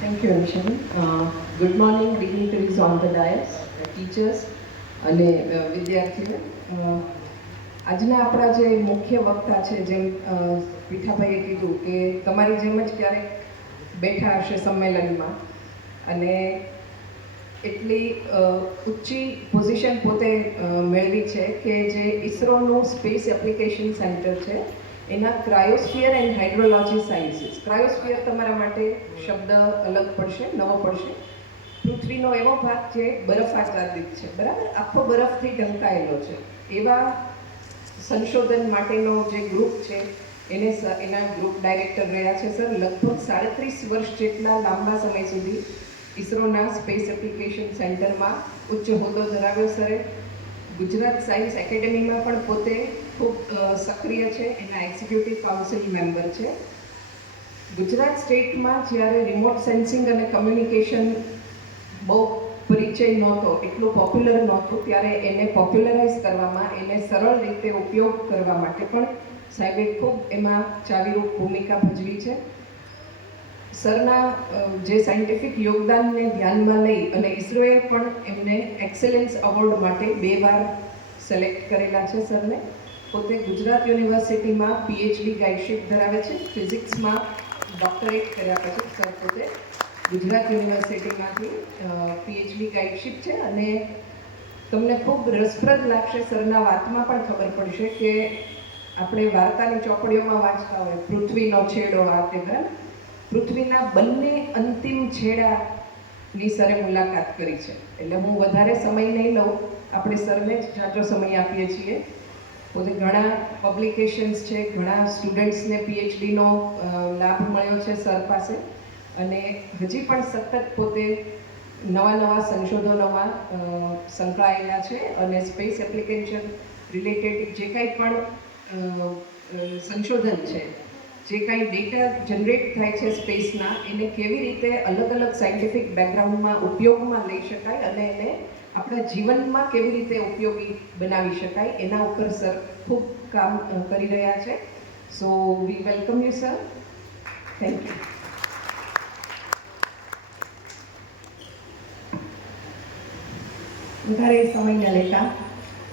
Thank you, Anshan. Good morning, dignitaries on the dais, teachers અને વિદ્યાર્થીઓ. આજના આપણા જે મુખ્ય વક્તા છે, જેમ પીઠાભાઈએ કીધું કે તમારી જેમ જ ક્યારેક બેઠા હશે સંમેલનમાં અને એટલી ઊંચી પોઝિશન પોતે મેળવી છે કે જે ઇસરોનું સ્પેસ એપ્લિકેશન સેન્ટર છે એના ક્રાયોસ્ફિયર એન્ડ હાઇડ્રોલોજી સાયન્સીસ. ક્રાયોસ્ફિયર તમારા માટે શબ્દ અલગ પડશે, નવો પડશે. પૃથ્વીનો એવો ભાગ જે બરફ આચ્છાદિત છે, બરાબર, આખો બરફથી ઢંકાયેલો છે. એવા સંશોધન માટેનો જે ગ્રુપ છે એના ગ્રુપ ડાયરેક્ટર રહ્યા છે સર. લગભગ 37 વર્ષ જેટલા લાંબા સમય સુધી ઇસરોના સ્પેસ એપ્લિકેશન સેન્ટરમાં ઉચ્ચ હોદ્દો ધરાવ્યો સરે. ગુજરાત સાયન્સ એકેડેમીમાં પણ પોતે ખૂબ સક્રિય છે, એના એક્ઝિક્યુટિવ કાઉન્સિલ મેમ્બર છે. ગુજરાત સ્ટેટમાં જ્યારે રિમોટ સેન્સિંગ અને કમ્યુનિકેશન બહુ પરિચય નહોતો, એટલું પોપ્યુલર નહોતું, ત્યારે એને પોપ્યુલરાઇઝ કરવામાં, એને સરળ રીતે ઉપયોગ કરવા માટે પણ સાહેબે ખૂબ એમાં ચાવીરૂપ ભૂમિકા ભજવી છે. સરના જે સાયન્ટિફિક યોગદાનને ધ્યાનમાં લઈ અને ઇસરોએ પણ એમને એક્સેલન્સ એવોર્ડ માટે 2 વાર સિલેક્ટ કરેલા છે સરને. પોતે ગુજરાત યુનિવર્સિટીમાં પીએચડી ગાઈડશીપ ધરાવે છે. ફિઝિક્સમાં ડોક્ટરેટ કર્યા પછી સર પોતે ગુજરાત યુનિવર્સિટીમાંથી પીએચડી ગાઈડશીપ છે. અને તમને ખૂબ રસપ્રદ લાગશે, સરના વાતમાં પણ ખબર પડશે કે આપણે વાર્તાની ચોપડીઓમાં વાંચતા હોય પૃથ્વીનો છેડો આ તે, બરાબર, પૃથ્વીના બંને અંતિમ છેડાની સરે મુલાકાત કરી છે. એટલે હું વધારે સમય નહીં લઉં, આપણે સરને જ જાજો સમય આપીએ છીએ. પોતે ઘણા પબ્લિકેશન્સ છે, ઘણા સ્ટુડન્ટ્સને પીએચડીનો લાભ મળ્યો છે સર પાસે, અને હજી પણ સતત પોતે નવા સંશોધનોમાં સંકળાયેલા છે. અને સ્પેસ એપ્લિકેશન રિલેટેડ જે કંઈ પણ સંશોધન છે, જે કાંઈ ડેટા જનરેટ થાય છે સ્પેસના, એને કેવી રીતે અલગ અલગ સાયન્ટિફિક બેકગ્રાઉન્ડમાં ઉપયોગમાં લઈ શકાય અને એને આપણા જીવનમાં કેવી રીતે ઉપયોગી બનાવી શકાય, એના ઉપર સર ખૂબ કામ કરી રહ્યા છે. So we welcome you sir. Thank you. વધારે સમય ન લેતા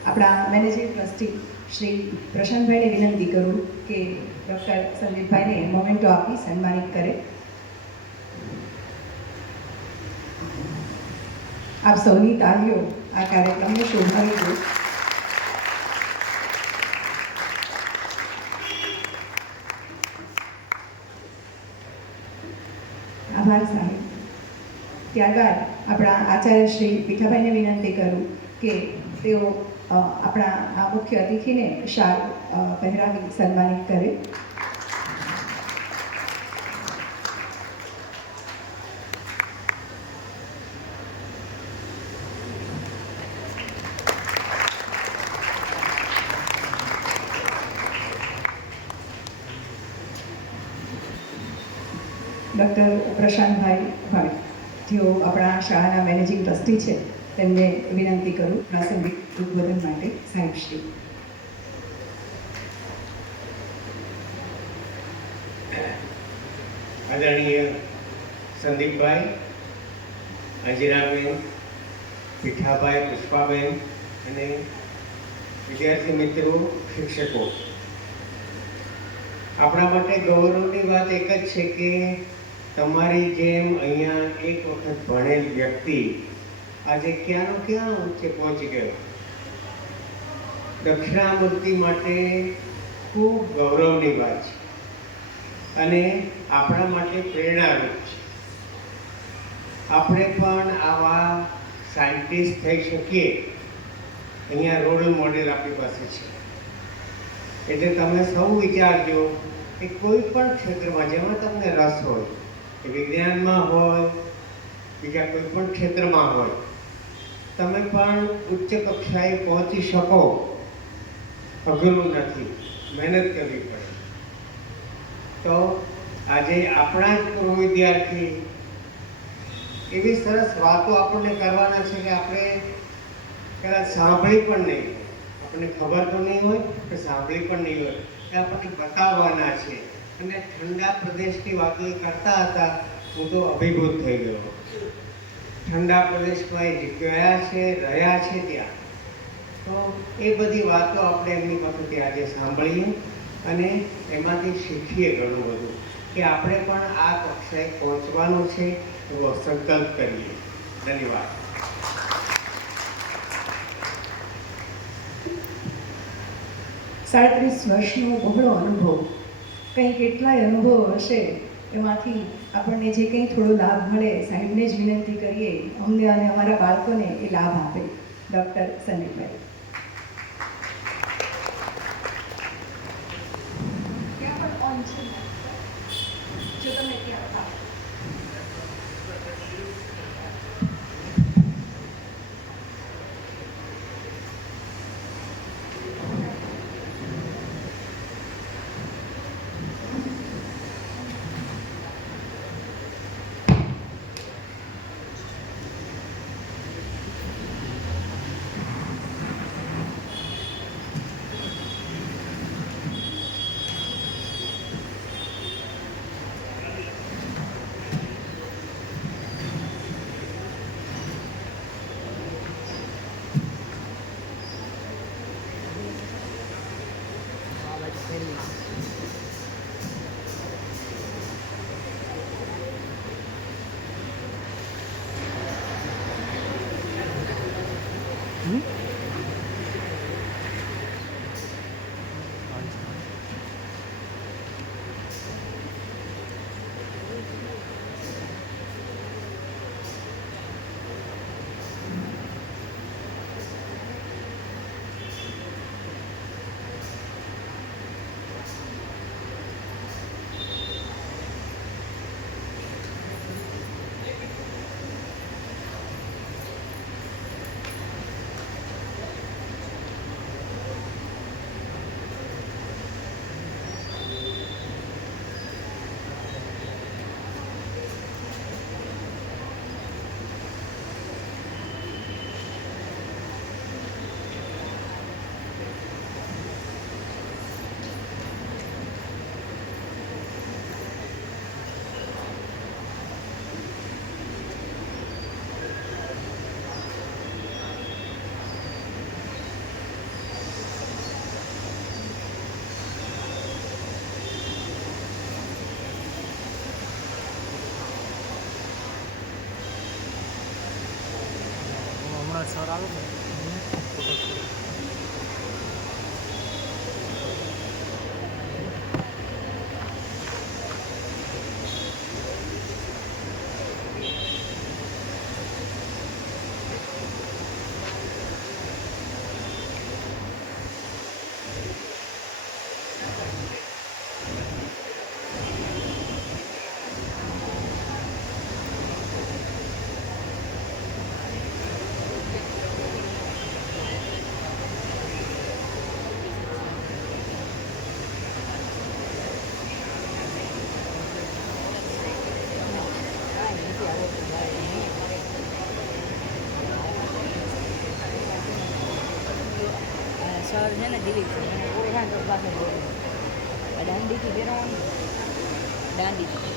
આપણા મેનેજિંગ ટ્રસ્ટી શ્રી પ્રશાંતભાઈને વિનંતી કરું કે ડૉક્ટર સંદીપભાઈને મોમેન્ટો આપી સન્માનિત કરે. આપ સૌની તાલીઓ આ કાર્યક્રમને શોભાવી દે. આભાર સાહેબ. ત્યારબાદ આપણા આચાર્ય શ્રી પીઠાભાઈને વિનંતી કરું કે તેઓ આપણા આ મુખ્ય અતિથિને શાલ પહેરાવી સન્માનિત કરે. ડૉક્ટર પ્રશાંતભાઈ ભાઈ, જેઓ આપણા શાળાના મેનેજિંગ ટ્રસ્ટી છે, તેમને વિનંતી કરું પ્રાસંગિક ઉદ્બોધન માટે. સાહેબશ્રી. આદરણીય સંદીપભાઈ, અંજનાબેન, પીઠાભાઈ, પુષ્પાબેન અને વિદ્યાર્થી મિત્રો, શિક્ષકો, આપણા માટે ગૌરવની વાત એક જ છે કે તમારી જેમ અહીંયા એક વખત ભણેલ વ્યક્તિ આજે ક્યાંનો ક્યાં ઊંચે પહોંચી ગયો. દક્ષિણામૂર્તિ માટે ખૂબ ગૌરવની વાત છે અને આપણા માટે પ્રેરણારૂપ છે. આપણે પણ આવા સાયન્ટિસ્ટ થઈ શકીએ, અહીંયા રોલ મોડેલ આપણી પાસે છે. એટલે તમે સૌ વિચારજો કે કોઈ પણ ક્ષેત્રમાં જેમાં તમને રસ હોય, કે વિજ્ઞાનમાં હોય, બીજા કોઈ પણ ક્ષેત્રમાં હોય, તમે પણ ઉચ્ચ કક્ષાએ પહોંચી શકો. અઘરું નથી, મહેનત કરવી પડે. તો આજે આપણા જ પૂર્વ વિદ્યાર્થી એવી સરસ વાતો આપણને કરવાના છે કે આપણે કદાચ સાંભળી પણ નહીં, આપણને ખબર તો નહીં હોય કે સાંભળી પણ નહીં હોય, એ આપણને બતાવવાના છે. અને ઠંડા પ્રદેશની વાતો કરતા હતા હું તો અભિભૂત થઈ ગયો. ઠંડા પ્રદેશમાં એ ગયા છે, રહ્યા છે ત્યાં, તો એ બધી વાતો આપણે એમની પાસેથી આજે સાંભળીએ અને એમાંથી શીખીએ ઘણું બધું કે આપણે પણ આ કક્ષાએ પહોંચવાનું છે એવો સંકલ્પ કરીએ. ધન્યવાદ. 37 વર્ષનો બહોળો અનુભવ, કંઈ કેટલાય અનુભવો હશે, એમાંથી આપણને જે કંઈ થોડો લાભ મળે, સાહેબને જ વિનંતી કરીએ અમને અને અમારા બાળકોને એ લાભ આપે. ડૉક્ટર સંદીપભાઈ. જો તમે ત્યાં સર આવે ને સર છે ને દિલીપ છે એને ઓળખાણ તો પાસે દાંડીથી ફેરવવાનું દાંડીથી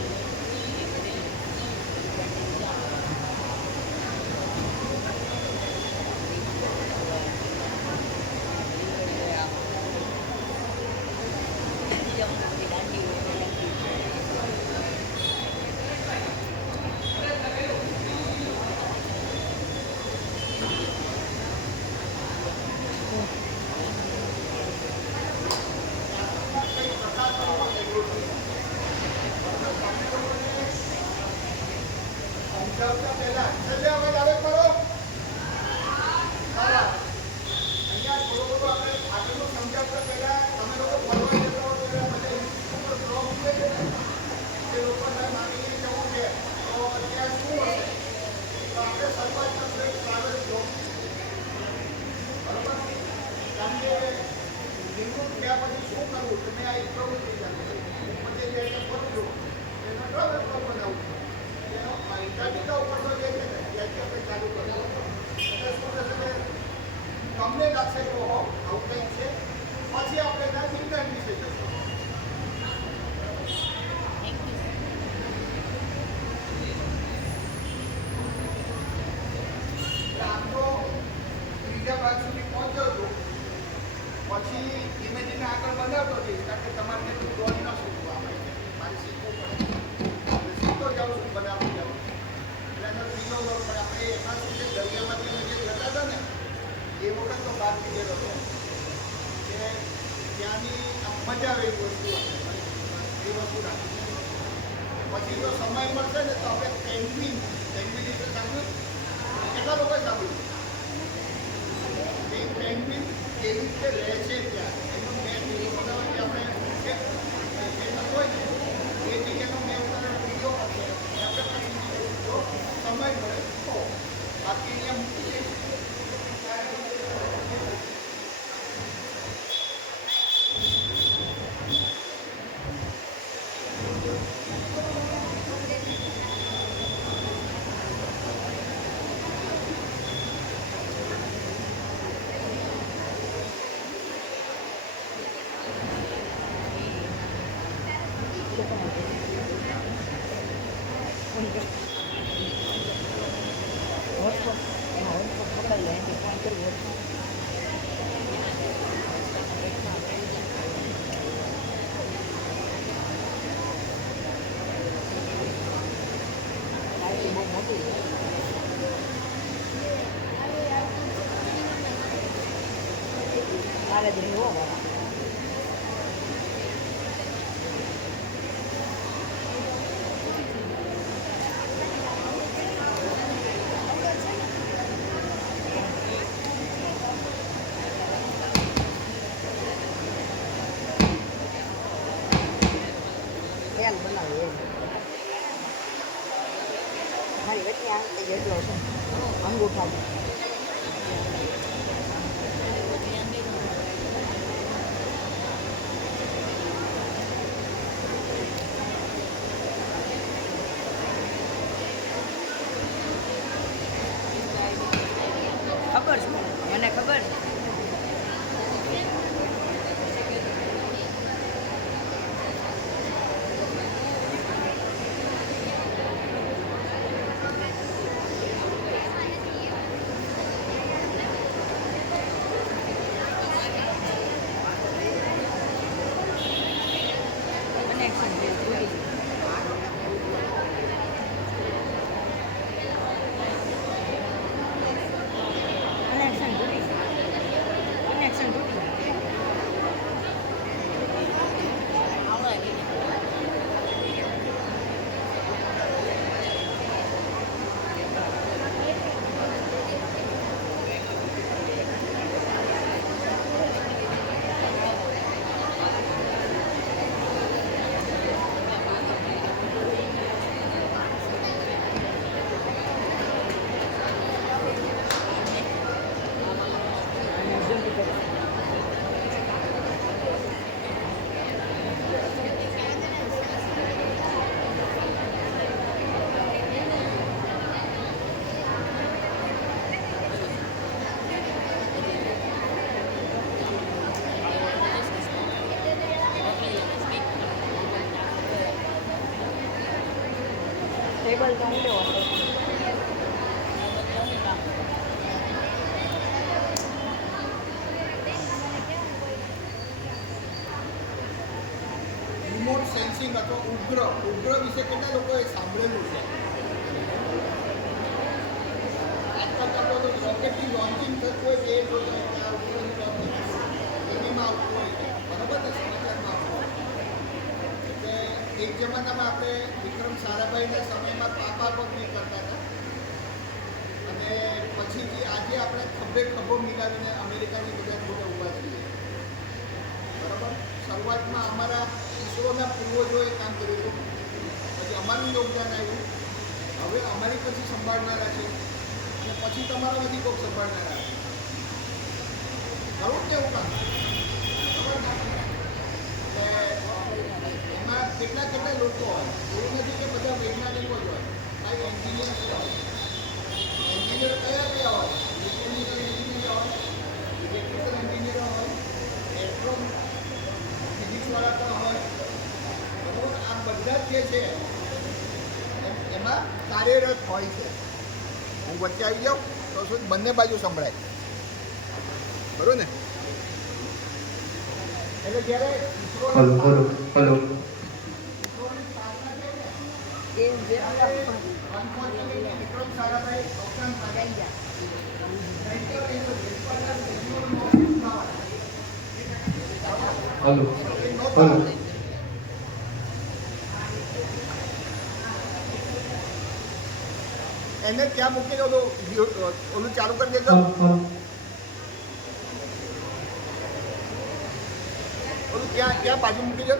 તમને લાગશે કે આવું કંઈક છે, પછી આપણે એના ચિંતન વિશે જશું. પછી ધીમે ધીમે આગળ બનાવતો જઈશ કારણ કે તમારે એટલું દોડી ન શીખવું આપણે મારે શીખવું પડે શીખતો જાઉં છું બનાવતો જાઉં એટલે એનો પીલો લોટ પણ આપણે એમાં શું છે દરિયામાંથી અમે જે જતા હતા ને એ વખત તો બહાર કીધેલો હતો કે ત્યાંની મજા આવે એવી વસ્તુ એ વસ્તુ રાખી પછી જો સમય મળશે ને તો આપણે પેન્ગ્વિન વિશે સાંભળ્યું કેટલા લોકોએ સાંભળ્યું એ પેન્ગ્વિન કેવી રીતે રહે છે ત્યાં એનું મેં વિડીયો બનાવવા કે આપણે હોય ને એ જગ્યાનો મેં ઉદાહરણ વિડીયો આપશે આપણે જો સમય મળે તો બાકી અહીંયા મૂકી દઈશું હોટસ્પોટ એમાં હોટસ્પોટ પકડાઈ જાય એનાથી ફોન કરવું લાઈટ બહુ મોટી છે મારે જ નહીં હોવા ખ્યાલ બનાવે એ મારી વચ્ચે આંગળી જેટલો છે અંગૂઠા ખબર છે મને ખબર છે કનેક્શન છે તૂટી કનેક્શન તૂટી કનેક્શન તૂટી ટેબલ તો ઊંડો હતો રિમોટ સેન્સિંગ અથવા ઉપગ્રહ વિશે કેટલા લોકોએ સાંભળેલું છે આજકાલ તો આપણે રોકેટની લોન્ચિંગ થતું હોય એ જોતા હોય કે આ ઉપગ્રહની લોન્ચિંગ ટીવીમાં આવતું હોય બરાબર ને સમાચારમાં આવતું હોય એટલે એક જમાનામાં આપણે વિક્રમ સારાભાઈના સમયમાં પાપા પણ નહીં કરતા હતા અને પછીથી આજે આપણે ખભે ખભો મિલાવીને અમેરિકાની બધા જોડે ઊભા છીએ બરાબર શરૂઆતમાં અમારા ઈસરોના પૂર્વજોએ કામ કર્યું હતું પછી અમારું યોગદાન આવ્યું હવે અમારી પછી સંભાળનારા છે અને પછી તમારામાંથી કોઈક સંભાળનારા છે ખરું કેવું કામ એમાં કેટલા લોકો હોય એવું નથી કે બધા વૈજ્ઞાનિકો જ હોય કાંઈ એન્જિનિયર હોય એન્જિનિયર કયા હોય મિકેનિકલ એન્જિનિયર હોય ઇલેક્ટ્રિકલ એન્જિનિયર હોય એસ્ટ્રો ફિઝિક્સવાળા પણ હોય બરાબર આ બધા જ જે છે એમાં કાર્યરત હોય છે હું વચ્ચે આવી જાઉં તો શું બંને બાજુ સંભળાય બરાબર ને એટલે જ્યારે ઈસરો હલો હલો હલો એ જે વિક્રમ સારાભાઈ અવસાન પામ્યા. હલો હલો એને ક્યાં મૂકી દો ઓલું ચાલુ કરી દેજો. ઓલું ક્યાં ક્યાં બાજુ મૂકી દો.